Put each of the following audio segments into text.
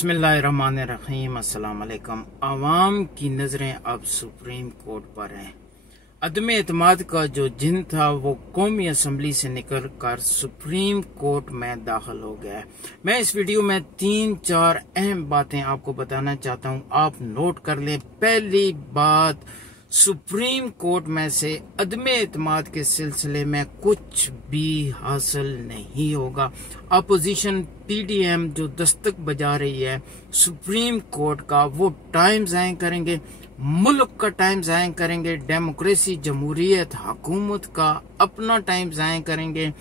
बिस्मिल्लाहिर्रहमानिर्रहीम। अस्सलाम वालेकुम। आवाम की नजरें अब सुप्रीम कोर्ट पर हैं। अदम एतमाद का जो जिन था वो कौमी असम्बली से निकल कर सुप्रीम कोर्ट में दाखिल हो गया है। मैं इस वीडियो में 3-4 अहम बातें आपको बताना चाहता हूँ, आप नोट कर लें। पहली बात, सुप्रीम कोर्ट में से अदम एतमाद के सिलसिले में कुछ भी हासिल नहीं होगा। अपोजिशन पीडीएम जो दस्तक बजा रही है सुप्रीम कोर्ट का, वो टाइम ज़ाया करेंगे, मुल्क का टाइम ज़ाया करेंगे, डेमोक्रेसी जमहूरियत हुकूमत का अपना टाइम ज़ाया करेंगे,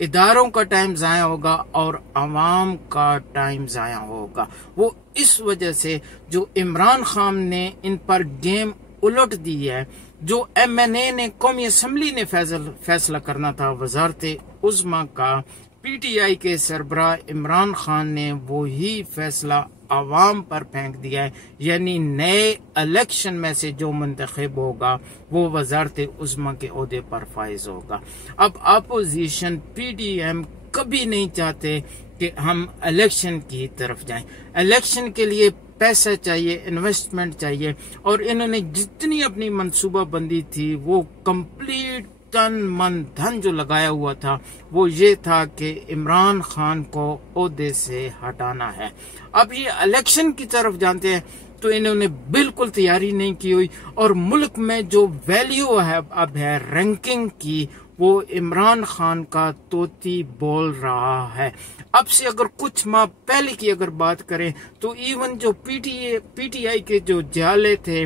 इदारों का टाइम ज़ाया होगा और आवाम का टाइम ज़ाया होगा। वो इस वजह से जो इमरान खान ने इन पर गेम उलट दी है, जो एमएनए ने कौमी असम्बली ने फैसला करना था वजारत उज़्मा का, पीटीआई के सरबराह इमरान खान ने वो ही फैसला आवाम पर फेंक दिया है। यानी नए इलेक्शन में से जो मुंतखब होगा वो वजारत उज़्मा के ओहदे पर फाइज होगा। अब अपोजिशन पीडीएम कभी नहीं चाहते कि हम इलेक्शन की तरफ जाएं। इलेक्शन के लिए पैसा चाहिए, इन्वेस्टमेंट चाहिए, और इन्होंने जितनी अपनी मंसूबा बंदी थी वो कंप्लीट तन मन धन जो लगाया हुआ था वो ये था कि इमरान खान को ओहदे से हटाना है। अब ये इलेक्शन की तरफ जानते हैं तो इन्होंने बिल्कुल तैयारी नहीं की हुई, और मुल्क में जो वैल्यू है अब है रैंकिंग की, वो इमरान खान का तोती बोल रहा है। अब से अगर कुछ माह पहले की अगर बात करें तो इवन जो पीटीआई के जो जाले थे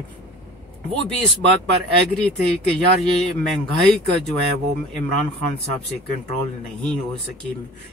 वो भी इस बात पर एग्री थे कि यार ये महंगाई का जो है वो इमरान खान साहब से कंट्रोल नहीं हो सकी,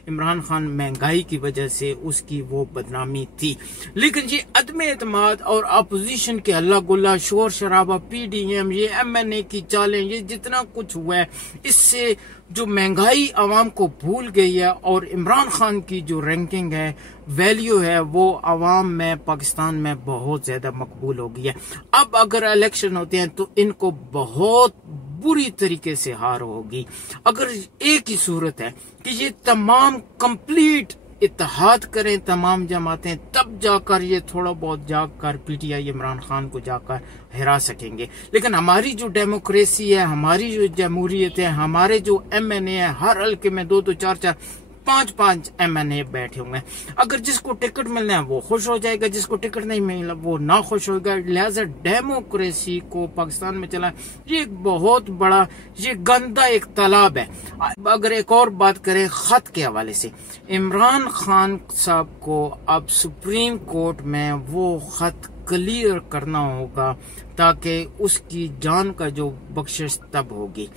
इमरान खान महंगाई की वजह से उसकी वो बदनामी थी। लेकिन ये अदम एतमाद और अपोजिशन के हल्ला गुल्ला, शोर शराबा, पीडीएम, ये एमएनए की चालें, ये जितना कुछ हुआ है, इससे जो महंगाई आवाम को भूल गई है और इमरान खान की जो रैंकिंग है, वैल्यू है, वो आवाम में पाकिस्तान में बहुत ज्यादा मकबूल हो गई है। अब अगर इलेक्शन होते हैं तो इनको बहुत बुरी तरीके से हार होगी। अगर एक ही सूरत है कि ये तमाम कंप्लीट इत्तेहाद करें, तमाम जमातें, तब जाकर ये थोड़ा बहुत जाकर पीटीआई इमरान खान को जाकर हरा सकेंगे। लेकिन हमारी जो डेमोक्रेसी है, हमारी जो जमहूरियत है, हमारे जो एमएनए है, हर हल्के में 2-2, 4-4, 5-5 एमएनए बैठे हुए हैं। अगर जिसको टिकट मिलना है वो खुश हो जाएगा, जिसको टिकट नहीं मिला वो ना खुश होगा। लिहाजा डेमोक्रेसी को पाकिस्तान में चला ये एक बहुत बड़ा, ये गंदा एक तालाब है। अगर एक और बात करें खत के हवाले से, इमरान खान साहब को अब सुप्रीम कोर्ट में वो खत क्लियर करना होगा ताकि उसकी जान का जो बख्शिश तब होगी।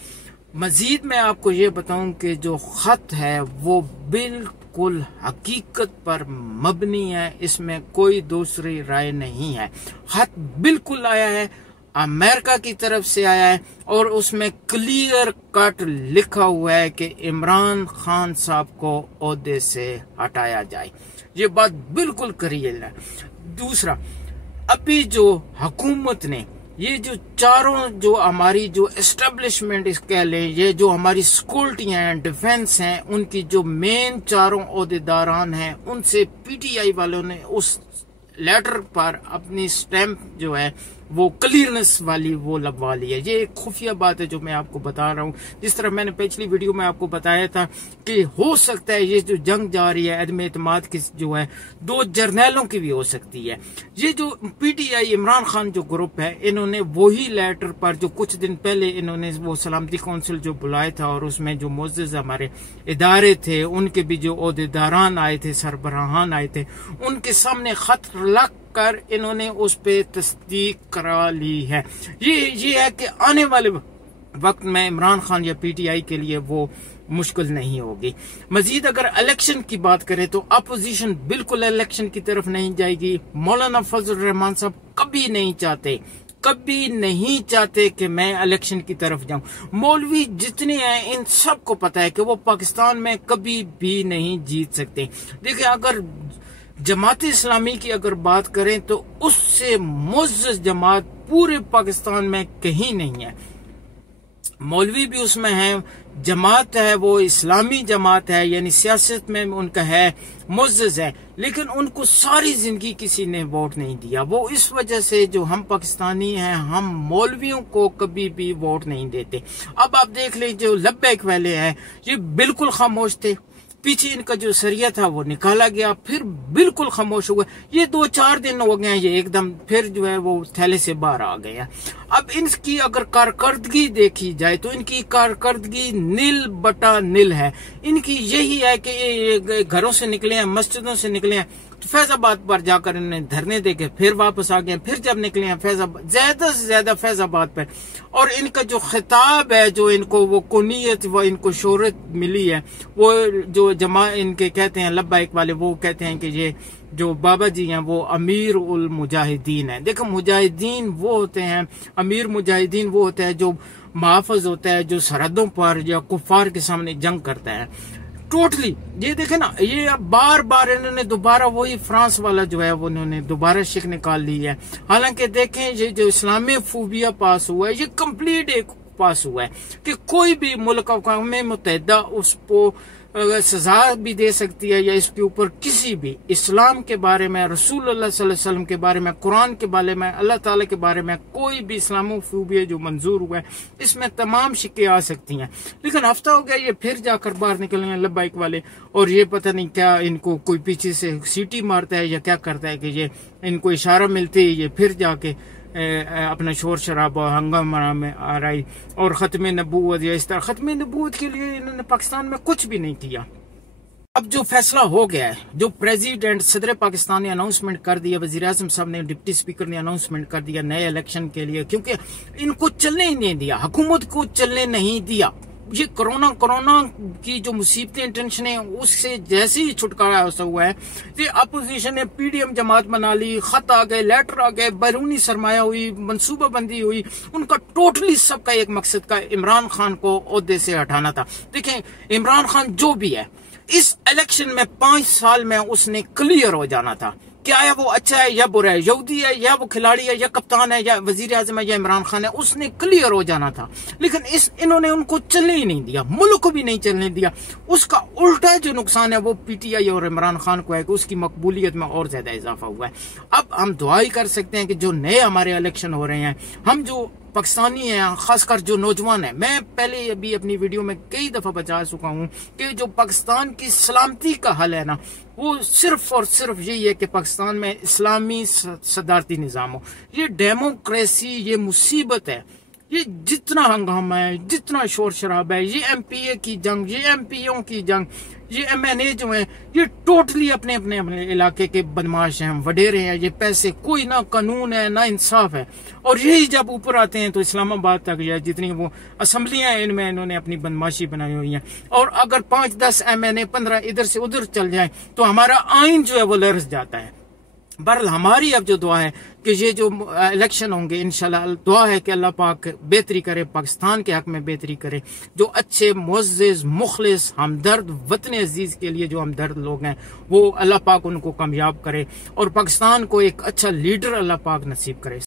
मजीद मैं आपको ये बताऊं कि जो खत है वो बिल्कुल हकीकत पर मबनी है, इसमें कोई दूसरी राय नहीं है। खत बिल्कुल आया है, अमेरिका की तरफ से आया है, और उसमें क्लियर कट लिखा हुआ है कि इमरान खान साहब को ओहदे से हटाया जाए। ये बात बिल्कुल क्लियर है। दूसरा, अभी जो हुकूमत ने ये जो चारों जो हमारी जो एस्टेब्लिशमेंट इस कह लें, ये जो हमारी सिक्योरिटियां हैं, डिफेंस हैं, उनकी जो मेन चारों ओहदेदारान हैं, उनसे पीटीआई वालों ने उस लेटर पर अपनी स्टैंप जो है वो क्लियरनेस वाली वो लगवा ली है। ये एक खुफिया बात है जो मैं आपको बता रहा हूँ। जिस तरह मैंने पिछली वीडियो में आपको बताया था कि हो सकता है ये जो जंग जा रही है अदम एतमाद की जो है 2 जर्नैलों की भी हो सकती है। ये जो पीटीआई इमरान खान जो ग्रुप है, इन्होंने वही लेटर पर जो कुछ दिन पहले इन्होंने वो सलामती काउंसिल जो बुलाया था और उसमें जो मोअज़्ज़ज़ हमारे इदारे थे, उनके भी जो ओहदेदारान आए थे, सरबराहान आए थे, उनके सामने खत रख कर इन्होंने उस पे तस्दीक करा ली है। ये है कि आने वाले वक्त में इमरान खान या पीटीआई के लिए वो मुश्किल नहीं होगी। मजीद अगर इलेक्शन की बात करें तो अपोजिशन बिल्कुल इलेक्शन की तरफ नहीं जाएगी। मौलाना फजल रहमान साहब कभी नहीं चाहते कि मैं इलेक्शन की तरफ जाऊं। मौलवी जितने हैं इन सबको पता है कि वो पाकिस्तान में कभी भी नहीं जीत सकते। देखिए, अगर जमात इस्लामी की अगर बात करें तो उससे मुअज़्ज़ज़ जमात पूरे पाकिस्तान में कहीं नहीं है। मौलवी भी उसमें हैं, जमात है वो इस्लामी जमात है, यानी सियासत में उनका है, मुअज़्ज़ज़ है, लेकिन उनको सारी जिंदगी किसी ने वोट नहीं दिया। वो इस वजह से जो हम पाकिस्तानी हैं, हम मौलवियों को कभी भी वोट नहीं देते। अब आप देख लें जो लब्बैक वाले हैं, ये बिल्कुल खामोश थे। पीछे इनका जो सरिया था वो निकाला गया, फिर बिल्कुल खामोश हुए। ये 2-4 दिन हो गए हैं, ये एकदम फिर जो है वो थैले से बाहर आ गए हैं। अब इनकी अगर कारकर्दगी देखी जाए तो इनकी कारकर्दगी नील बटा नील है। इनकी यही है कि ये घरों से निकले हैं, मस्जिदों से निकले हैं, तो फैजाबाद पर जाकर इन्होंने धरने देके फिर वापस आ गए, फिर जब निकले हैं फैजाबाद, ज्यादा से ज्यादा फैजाबाद पर। और इनका जो खिताब है, जो इनको वो कुनियत, वो इनको शोहरत मिली है, वो जो जमा इनके कहते हैं लब्बाइक वाले, वो कहते हैं कि ये जो बाबा जी हैं वो अमीर उल मुजाहिदीन है। देखो मुजाहिदीन वो होते हैं, अमीर मुजाहिदीन वो होता है जो मुहाफ़िज़ होता है, जो सरहदों पर या कुफार के सामने जंग करता है। टोटली ये देखे ना, ये अब बार बार इन्होंने दोबारा वही फ्रांस वाला जो है वो इन्होंने दोबारा शिक निकाल ली है। हालांकि देखें ये जो इस्लामी फोबिया पास हुआ है, ये कंप्लीट एक पास हुआ है कि कोई भी मुल्क अक़वाम मुत्तहिदा उसको सजा भी दे सकती है, या इसके ऊपर किसी भी इस्लाम के बारे में, रसूलुल्लाह सल्लल्लाहु अलैहि वसल्लम के बारे में, कुरान के बारे में, अल्लाह ताला के बारे में कोई भी इस्लामोफोबिया जो मंजूर हुआ है, इसमें तमाम शिक्के आ सकती हैं। लेकिन हफ्ता हो गया ये फिर जाकर बाहर निकले हैं लब्बाइक वाले, और ये पता नहीं क्या इनको कोई पीछे से सीटी मारता है या क्या करता है कि ये इनको इशारा मिलती है, ये फिर जाके अपना शोर शराबा हंगामा में आ रही। और खत्म नबूवत या इस तरह खत्म नबूवत के लिए इन्होंने पाकिस्तान में कुछ भी नहीं किया। अब जो फैसला हो गया है, जो प्रेसिडेंट सदर पाकिस्तान ने अनाउंसमेंट कर दिया, वजीर आज़म साहब ने, डिप्टी स्पीकर ने अनाउंसमेंट कर दिया नए इलेक्शन के लिए, क्योंकि इनको चलने ही नहीं दिया, हुकूमत को चलने नहीं दिया। ये कोरोना की जो मुसीबतें टेंशन है, उससे जैसे ही छुटकारा हुआ है, ये अपोजिशन ने पीडीएम जमात बना ली, खत आ गए, लेटर आ गए, बैरूनी सरमाया हुई, मनसूबाबंदी हुई। उनका टोटली सबका एक मकसद का इमरान खान को ओहदे से हटाना था। देखें इमरान खान जो भी है, इस इलेक्शन में 5 साल में उसने क्लियर हो जाना था, क्या है वो अच्छा है या बुरा है, यहूदी है या वो खिलाड़ी है या कप्तान है या वजीर आजम है या इमरान खान है, उसने क्लियर हो जाना था। लेकिन इन्होंने उनको चलने ही नहीं दिया, मुल्क को भी नहीं चलने दिया। उसका उल्टा जो नुकसान है वो पीटीआई और इमरान खान को है कि उसकी मकबूलियत में और ज्यादा इजाफा हुआ है। अब हम दुआ ही कर सकते हैं कि जो नए हमारे इलेक्शन हो रहे हैं, हम जो पाकिस्तानी हैं, खासकर जो नौजवान है, मैं पहले अभी अपनी वीडियो में कई दफा बता चुका हूं कि जो पाकिस्तान की सलामती का हल है ना, वो सिर्फ और सिर्फ यही है कि पाकिस्तान में इस्लामी सदारती निजाम हो। ये डेमोक्रेसी, ये मुसीबत है, ये जितना हंगामा है, जितना शोर शराब है, ये एमपीए की जंग, ये एमपीओ की जंग, ये एमएनए जो है, ये टोटली अपने अपने अपने इलाके के बदमाश हैं, वडेरे हैं, ये पैसे, कोई ना कानून है ना इंसाफ है। और यही जब ऊपर आते हैं तो इस्लामाबाद तक या जितनी वो असम्बलियां हैं, इनमें इन्होंने अपनी बदमाशी बनाई हुई है। और अगर 5-10 एमएनए 15 इधर से उधर चल जाए तो हमारा आइन जो है वो लरस जाता है। बहरहाल हमारी अब जो दुआ है कि ये जो इलेक्शन होंगे, इंशाल्लाह दुआ है कि अल्लाह पाक बेहतरी करे, पाकिस्तान के हक में बेहतरी करे। जो अच्छे मुअज़्ज़िज़ मुखलिस हमदर्द वतन अजीज के लिए जो हमदर्द लोग हैं, वो अल्लाह पाक उनको कामयाब करे और पाकिस्तान को एक अच्छा लीडर अल्लाह पाक नसीब करे।